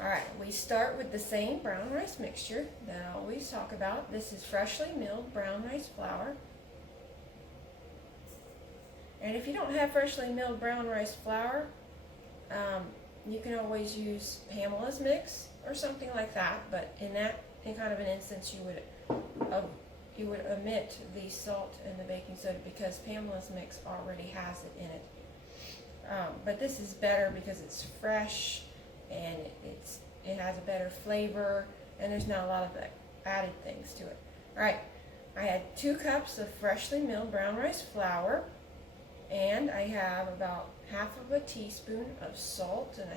Alright, we start with the same brown rice mixture that I always talk about. This is freshly milled brown rice flour. And if you don't have freshly milled brown rice flour, you can always use Pamela's mix or something like that. But in kind of an instance, you would omit the salt and the baking soda because Pamela's mix already has it in it. But this is better because it's fresh and it has a better flavor, and there's not a lot of added things to it. Alright, I had 2 cups of freshly milled brown rice flour, and I have about half of a teaspoon of salt and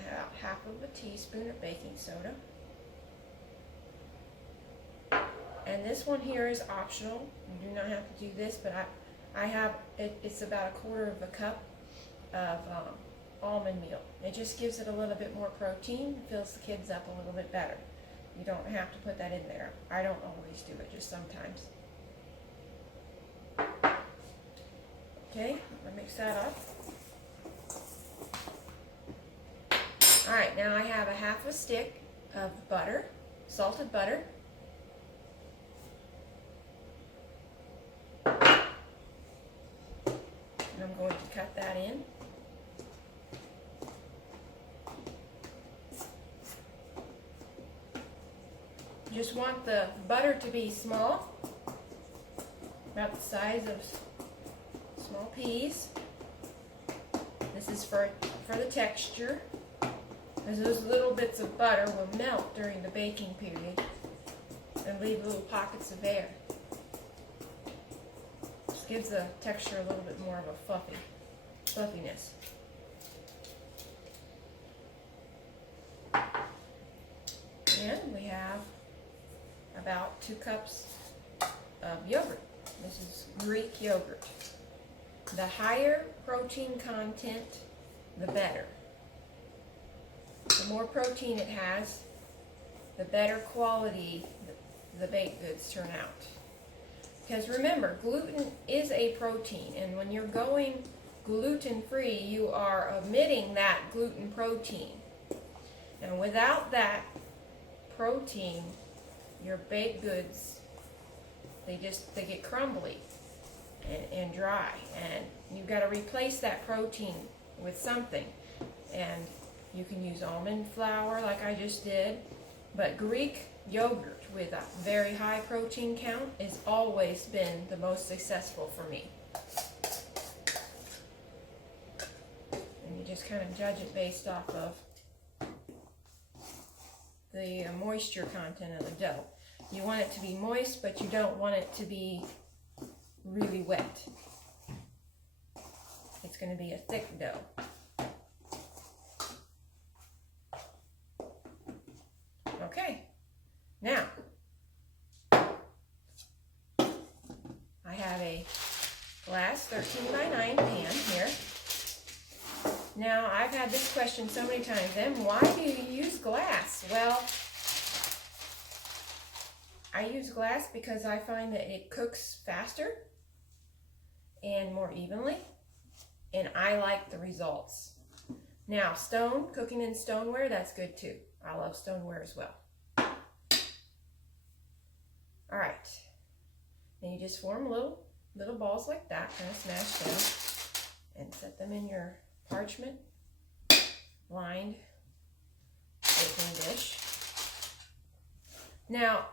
half of a teaspoon of baking soda. And this one here is optional. You do not have to do this, but I have it's about 1/4 of a cup of almond meal. It just gives it a little bit more protein, fills the kids up a little bit better. You don't have to put that in there. I don't always do it, just sometimes. Okay, I'll mix that up. Alright, now I have a half a stick of butter, salted butter. And I'm going to cut that in. Just want the butter to be small, about the size of small peas. This is for the texture, because those little bits of butter will melt during the baking period and leave little pockets of air. This gives the texture a little bit more of a fluffiness. And we have about 2 cups of yogurt. This is Greek yogurt. The higher protein content, the better. The more protein it has, the better quality the baked goods turn out. Because remember, gluten is a protein, and when you're going gluten-free, you are omitting that gluten protein. And without that protein, your baked goods, they get crumbly and dry, and you've got to replace that protein with something. And you can use almond flour like I just did, but Greek yogurt with a very high protein count has always been the most successful for me. And you just kind of judge it based off of the moisture content of the dough. You want it to be moist, but you don't want it to be really wet. It's going to be a thick dough. Okay, now I have a glass 13x9 pan here. Now, I've had this question so many times, Em, why do you use glass? Well, I use glass because I find that it cooks faster and more evenly, and I like the results. Now, cooking in stoneware, that's good too. I love stoneware as well. All right, then you just form little balls like that, kind of smash down, and set them in your parchment lined baking dish. Now,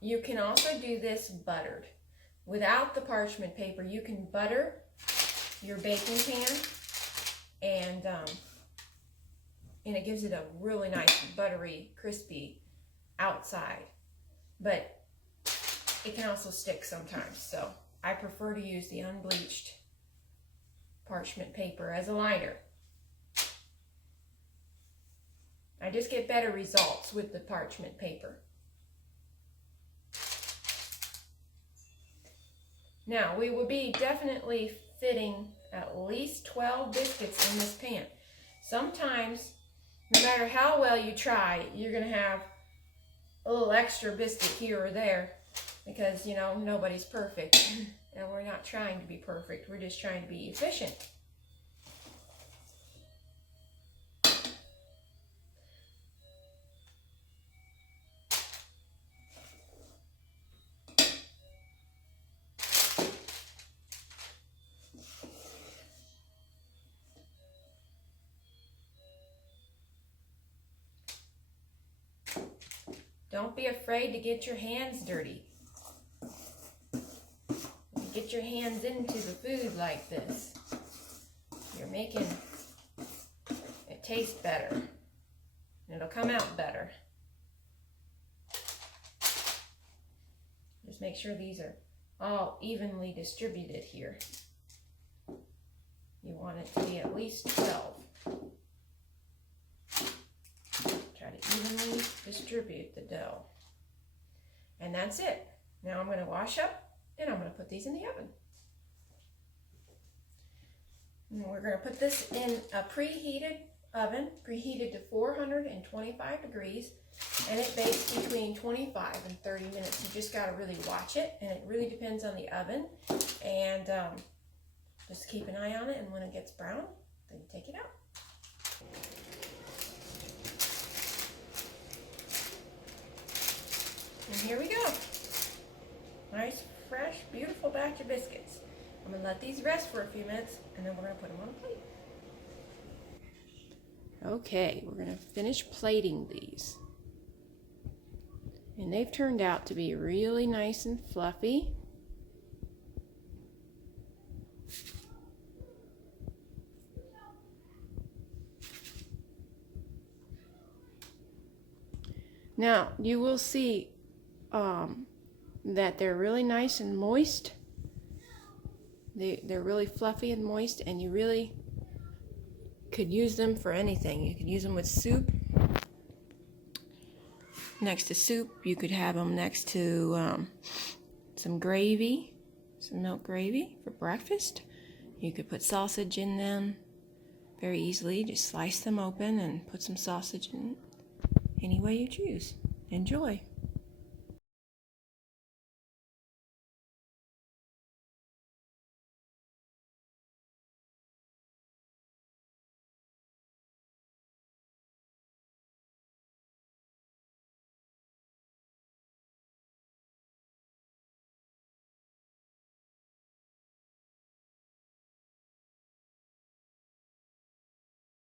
you can also do this buttered. Without the parchment paper, you can butter your baking pan, and it gives it a really nice buttery, crispy outside. But it can also stick sometimes, so I prefer to use the unbleached parchment paper as a liner. I just get better results with the parchment paper. Now, we will be definitely fitting at least 12 biscuits in this pan. Sometimes, no matter how well you try, you're going to have a little extra biscuit here or there because, you know, nobody's perfect. And we're not trying to be perfect. We're just trying to be efficient. Don't be afraid to get your hands dirty. Get your hands into the food like this. You're making it taste better. And it'll come out better. Just make sure these are all evenly distributed here. You want it to be at least 12. Try to evenly distribute the dough. And that's it. Now I'm going to wash up and I'm going to put these in the oven. And we're going to put this in a preheated oven, preheated to 425 degrees, and it bakes between 25 and 30 minutes. You just got to really watch it, and it really depends on the oven. And just keep an eye on it, and when it gets brown, then you take it out. And here we go. Nice, fresh, beautiful batch of biscuits. I'm going to let these rest for a few minutes, and then we're going to put them on a plate. Okay, we're going to finish plating these. And they've turned out to be really nice and fluffy. Now, you will see that they're really nice and moist. They're really fluffy and moist, and you really could use them for anything. You could use them with soup. Next to soup, you could have them next to some gravy, some milk gravy for breakfast. You could put sausage in them very easily. Just slice them open and put some sausage in any way you choose. Enjoy.